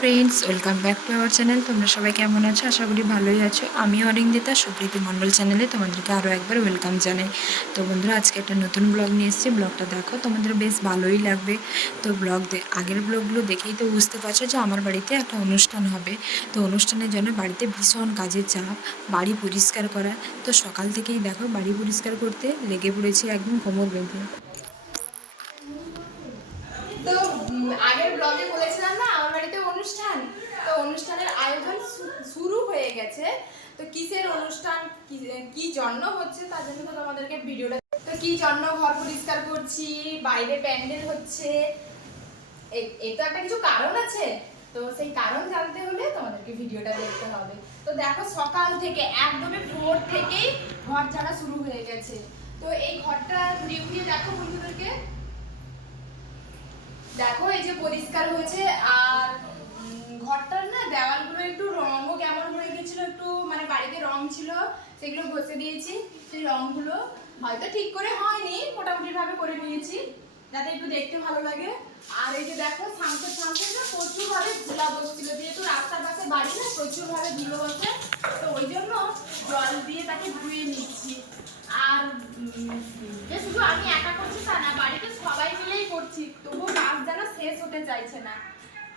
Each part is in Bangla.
Friends welcome back to our channel তোমরা সবাই কেমন আছো? আশা করি ভালোই আছো। আমি অরিন্দিতা, সুপ্রীতি মণ্ডল চ্যানেলে তোমাদেরকে আরও একবার ওয়েলকাম জানাই। তো বন্ধুরা, আজকে একটা নতুন ব্লগ নিয়ে এসেছি। ব্লগটা দেখো, তোমাদের বেশ ভালোই লাগবে। তো ব্লগ আগের ব্লগগুলো দেখেই তো বুঝতে পারছ যে আমার বাড়িতে একটা অনুষ্ঠান হবে। তো অনুষ্ঠানের জন্য বাড়িতে ভীষণ কাজের চাপ, বাড়ি পরিষ্কার করা। তো সকাল থেকেই দেখো, বাড়ি পরিষ্কার করতে লেগে পড়েছি একদম কোমর বেঁধে। তো আগের ব্লগে বলেছিলাম না, আমার বাড়িতে অনুষ্ঠান। তো অনুষ্ঠানের আয়োজন শুরু হয়ে গেছে। তো কিসের অনুষ্ঠান, কি- জন্য হচ্ছে তার জন্য তো তোমাদেরকে ভিডিওটা তো কি জন্য ঘর পরিষ্কার করছি, বাইরে প্যান্ডেল হচ্ছে এর তো একটা কিছু কারণ আছে। তো সেই কারণ জানতে হলে তোমাদেরকে ভিডিওটা দেখতে হবে। তো দেখো, সকাল থেকে, একদমই ভোর থেকেই ঘর ঝাড়া শুরু হয়ে গেছে। তো এই ঘরটা ঘুরিয়ে ঘুরিয়ে দেখো বন্ধুদেরকে। দেখো, এই যে পরিষ্কার হয়েছে, আর ঘরটার না দেওয়ালগুলো একটু রঙও কেমন হয়ে গেছিল, একটু মানে বাড়িতে রং ছিল, সেগুলো ঘষে দিয়েছি, সেই রঙগুলো হয়তো ঠিক করে হয়নি, মোটামুটিভাবে করে নিয়েছি। যাতে একটু দেখতে ভালো লাগে। আর এই যে দেখো সামনে সামনে না প্রচুর ভাবে ধুলা বসছিল। যেহেতু রাস্তার পাশে বাড়ি না প্রচুর ভাবে ধুলো বসে। তো ওই জন্য জল দিয়ে তাকে ধুয়ে নিচ্ছি। আর যে শুধু আমি একা করছি তা না, বাড়িতে সবাই মিলেই করছি। তবুও কাজ যেন শেষ হতে চাইছে না।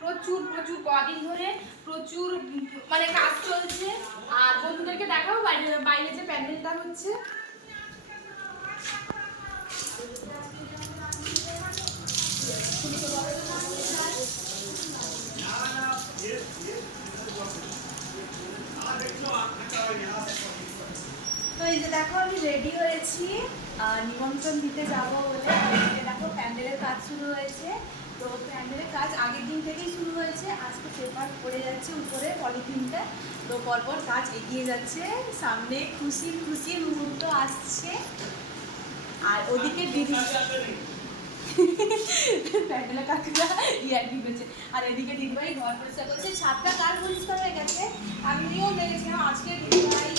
প্রচুর প্রচুর, কদিন ধরে প্রচুর মানে কাজ চলছে। আর বন্ধুদেরকে দেখাবো বাইরে বাইরে যে প্যান্ডেলটা হচ্ছে। তো এই যে দেখো, আমি রেডি হয়েছি। নিমন্ত্রণ দিতে যাব বলে। দেখো, প্যান্ডেলের কাজ শুরু হয়েছে। তো প্যান্ডেলের কাজ আগের দিন থেকেই শুরু হয়েছে। আজকে পেপার পড়ে যাচ্ছে উপরে পলিথিনটা তো পরপর কাজ এগিয়ে যাচ্ছে। সামনে খুশির খুশির মুহূর্ত আসছে। আর ওদিকে দিদি প্যান্ডেলের কাকুরা ইয়ার কি করছে। আর এদিকে দিদিভাই ঘর পরিষ্কার করছে। ছাদটা কার পরিষ্কার হয়ে গেছে? আমিও লেগেছিলাম আজকে দিদিভাই,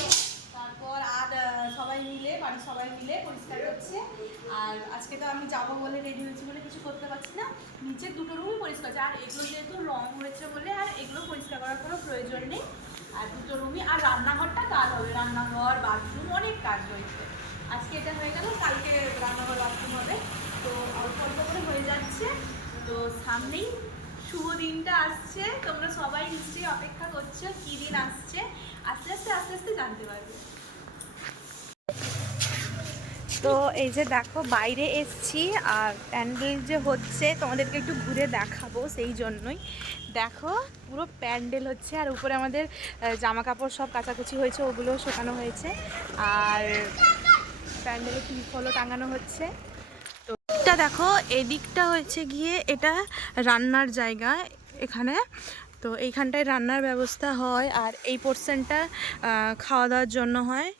তারপর আর সবাই মিলে, বাড়ির সবাই মিলে পরিষ্কার করছে। আর আজকে তো আমি যাব বলে রেডি হয়েছি বলে কিছু করতে পারছি না। নিচের দুটো রুমই পরিষ্কার আছে। আর এগুলো যেহেতু রং হয়েছে বলে, আর এগুলো পরিষ্কার করার কোনো প্রয়োজন নেই। আর দুটো রুমই, আর রান্নাঘরটা কাজ হবে। রান্নাঘর বাথরুম অনেক কাজ রয়েছে। আজকে এটা হয়ে গেল। কালকে রান্নাঘর বাথরুম হবে। তো অল্প অল্প করে হয়ে যাচ্ছে। তো সামনেই শুভ দিনটা আসছে। তোমরা সবাই নিশ্চয়ই অপেক্ষা করছ কি দিন আসছে। আস্তে আস্তে আস্তে আস্তে জানতে পারবে। তো এই যে দেখো, বাইরে এসছি আর প্যান্ডেল যে হচ্ছে, তোমাদেরকে একটু ঘুরে দেখাবো সেই জন্যই। দেখো, পুরো প্যান্ডেল হচ্ছে আর উপরে আমাদের জামা কাপড় সব কাচাকুচি হয়েছে ওগুলো শোকানো হয়েছে। আর প্যান্ডেলে ফলও টাঙানো হচ্ছে। এটা দেখো, এদিকটা হচ্ছে গিয়ে এটা রান্নার জায়গা এখানে। তো এইখানটায় রান্নার ব্যবস্থা হয় আর এই পোর্শনটা খাওয়া দাওয়ার জন্য হয়।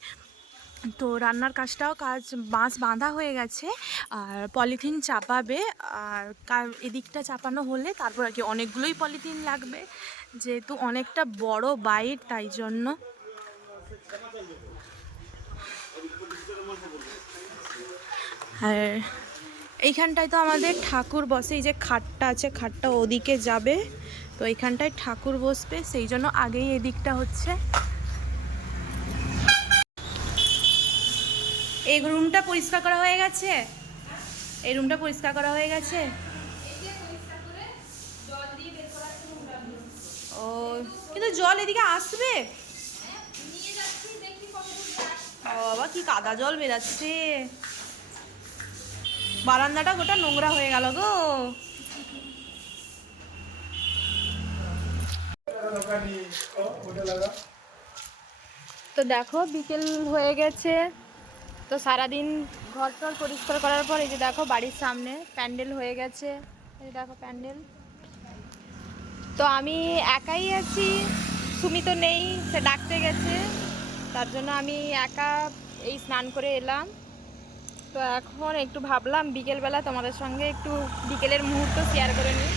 তো রান্নার কাজটাও কাজ, বাঁশ বাঁধা হয়ে গেছে আর পলিথিন চাপাবে। আর এদিকটা চাপানো হলে তারপর আর কি অনেকগুলোই পলিথিন লাগবে। যেহেতু অনেকটা বড় বাইট তাই জন্য। আর এইখানটায় তো আমাদের ঠাকুর বসে, এই যে খাটটা আছে, খাটটা ওদিকে যাবে। তো এইখানটায় ঠাকুর বসবে, সেই জন্য আগেই এদিকটা হচ্ছে। এই রুমটা পরিষ্কার করা হয়ে গেছে? এই রুমটা পরিষ্কার করা হয়ে গেছে? ও, কিন্তু জল এদিকে আসবে? ও, বাবা, কি কাদা জল বেরাচ্ছে। বারান্দাটা গোটা নোংরা হয়ে গেল গো। তো দেখো, বিকেল হয়ে গেছে। তো সারাদিন ঘর টর পরিষ্কার করার পর এই যে দেখো, বাড়ির সামনে প্যান্ডেল হয়ে গেছে। এই দেখো প্যান্ডেল। তো আমি একাই আছি, সুমি তো নেই, সে ডাকতে গেছে। তার জন্য আমি একা এই স্নান করে এলাম। তো এখন একটু ভাবলাম বিকেলবেলা তোমাদের সঙ্গে একটু বিকেলের মুহূর্ত শেয়ার করে নিই।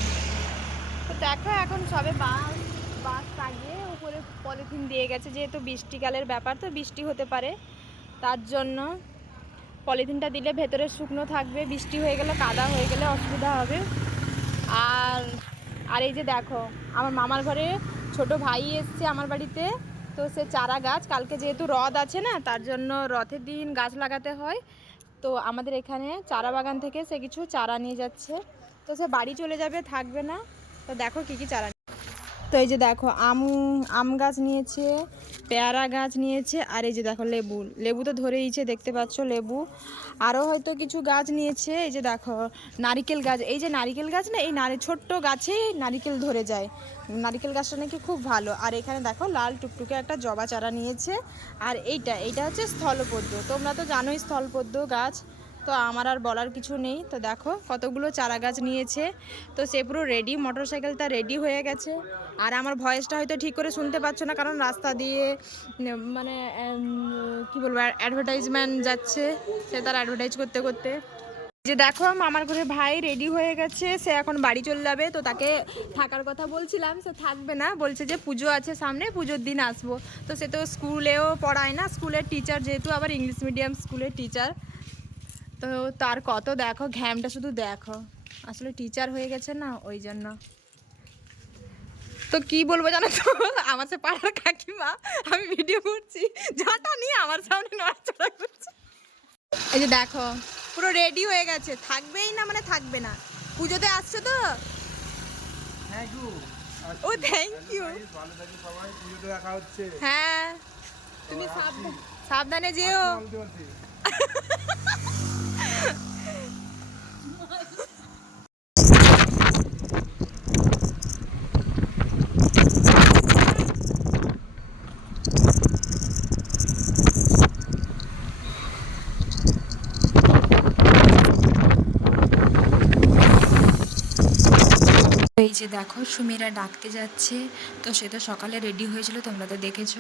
তো দেখো এখন সবে বাস বাস লাগিয়ে উপরে পলিথিন দিয়ে গেছে, যেহেতু বৃষ্টিকালের ব্যাপার, তো বৃষ্টি হতে পারে। তার জন্য পলিথিনটা দিলে ভেতরে শুকনো থাকবে, বৃষ্টি হয়ে গেলে কাদা হয়ে গেলে অসুবিধা হবে। আর আর এই যে দেখো, আমার মামার ঘরে ছোট ভাই এসছে আমার বাড়িতে, তো সে চারা গাছ, কালকে যেহেতু রদ আছে না, তার জন্য রথের দিন গাছ লাগাতে হয়। তো আমাদের এখানে চারা বাগান থেকে সে কিছু চারা নিয়ে যাচ্ছে। তো সে বাড়ি চলে যাবে, থাকবে না। তো দেখো কী কী চারা তো এই যে দেখো, আম আম গাছ নিয়েছে, পেয়ারা গাছ নিয়েছে, আর এই যে দেখো লেবু। লেবু তো ধরেইছে, দেখতে পাচ্ছ লেবু। আরও হয়তো কিছু গাছ নিয়েছে, এই যে দেখো, নারিকেল গাছ। এই যে নারিকেল গাছ না, এই নারী, ছোট্ট গাছেই নারিকেল ধরে যায়। নারিকেল গাছটা নাকি খুব ভালো। আর এখানে দেখো, লাল টুকটুকে একটা জবা চারা নিয়েছে। আর এইটা এইটা হচ্ছে স্থলপদ্ম। তোমরা তো জানোই স্থলপদ্ম গাছ। তো আমার আর বলার কিছু নেই। তো দেখো কতগুলো চারা গাছ নিয়েছে। তো সে পুরো রেডি মোটর সাইকেলটা রেডি হয়ে গেছে। আর আমার ভয়েসটা হয়তো ঠিক করে শুনতে পাচ্ছ না, কারণ রাস্তা দিয়ে মানে কি বলব অ্যাডভার্টাইজমেন্ট যাচ্ছে। সে তার অ্যাডভার্টাইজ করতে করতে। যে দেখো আমার ঘরে ভাই রেডি হয়ে গেছে। সে এখন বাড়ি চলে যাবে। তো তাকে থাকার কথা বলছিলাম। সে থাকবে না। বলছে যে পুজো আছে সামনে, পুজোর দিন আসব। তো সে তো স্কুলেও পড়ায় না। স্কুলের টিচার যেহেতু আবার ইংলিশ মিডিয়াম স্কুলের টিচার তো তার কত দেখো ঘ্যামটা শুধু দেখো। আসলে টিচার হয়ে গেছে না ওই জন্য। তো কি বলব জানো তো? আমার সে পাড়ার কাকিমা আমি ভিডিও করছি। যাটা নিয়ে আমার সামনে নড়াচড়া করছে। এই যে দেখো পুরো রেডি হয়ে গেছে। থাকবেই না মানে থাকবে না। পুজোতে আসছো তো? ও থ্যাংক ইউ হ্যাঁ। তুমি সাবধান সাবধানে যেও। এই যে দেখো, সুমিরা ডাকতে যাচ্ছে। তো সে তো সকালে রেডি হয়েছিল, তোমরা তো দেখেছ।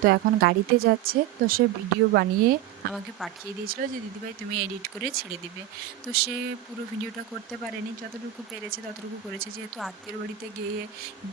তো এখন গাড়িতে যাচ্ছে, তো সে ভিডিও বানিয়ে আমাকে পাঠিয়ে দিয়েছিল যে, দিদিভাই, তুমি এডিট করে ছেড়ে দিবে। তো সে পুরো ভিডিওটা করতে পারেনি। যতটুকু পেরেছে ততটুকু করেছে। যেহেতু আত্মীয়র বাড়িতে গিয়ে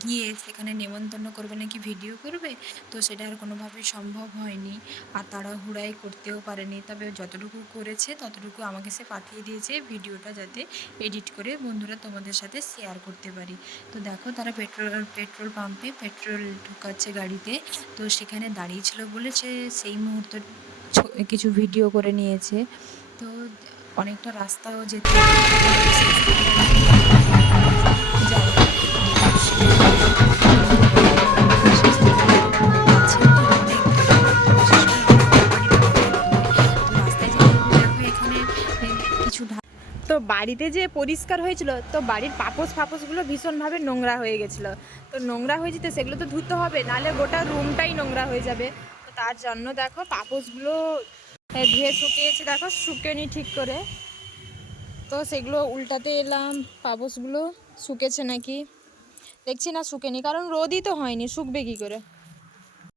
গিয়ে সেখানে নেমন্তন্ন করবে নাকি ভিডিও করবে, তো সেটা আর কোনোভাবেই সম্ভব হয়নি। আর তাড়াহুড়াই করতেও পারেনি। তবে যতটুকু করেছে ততটুকু আমাকে সে পাঠিয়ে দিয়েছে ভিডিওটা যাতে এডিট করে বন্ধুরা তোমাদের সাথে শেয়ার করতে পারি। তো দেখো, তারা পেট্রোল পেট্রোল পাম্পে পেট্রোল ঢুকাচ্ছে গাড়িতে। তো সেখানে দাঁড়িয়েছিল বলে সে সেই মুহূর্ত কিছু ভিডিও করে নিয়েছে। তো অনেকটা রাস্তাও যেতে তো বাড়িতে যে পরিষ্কার হয়েছিল, তো বাড়ির পাপোস ফাপোসগুলো ভীষণভাবে নোংরা হয়ে গেছিল। তো নোংরা হয়ে যেতে সেগুলো তো ধুতে হবে, নাহলে গোটা রুমটাই নোংরা হয়ে যাবে। তার জন্য দেখো পাপোসগুলো এ, ধুয়ে শুকিয়েছে দেখো শুকেনি ঠিক করে। তো সেগুলো উল্টাতে এলাম পাপোসগুলো শুকেছে নাকি? দেখছি না শুকেনি কারণ রোদই তো হয়নি শুকবে কী করে?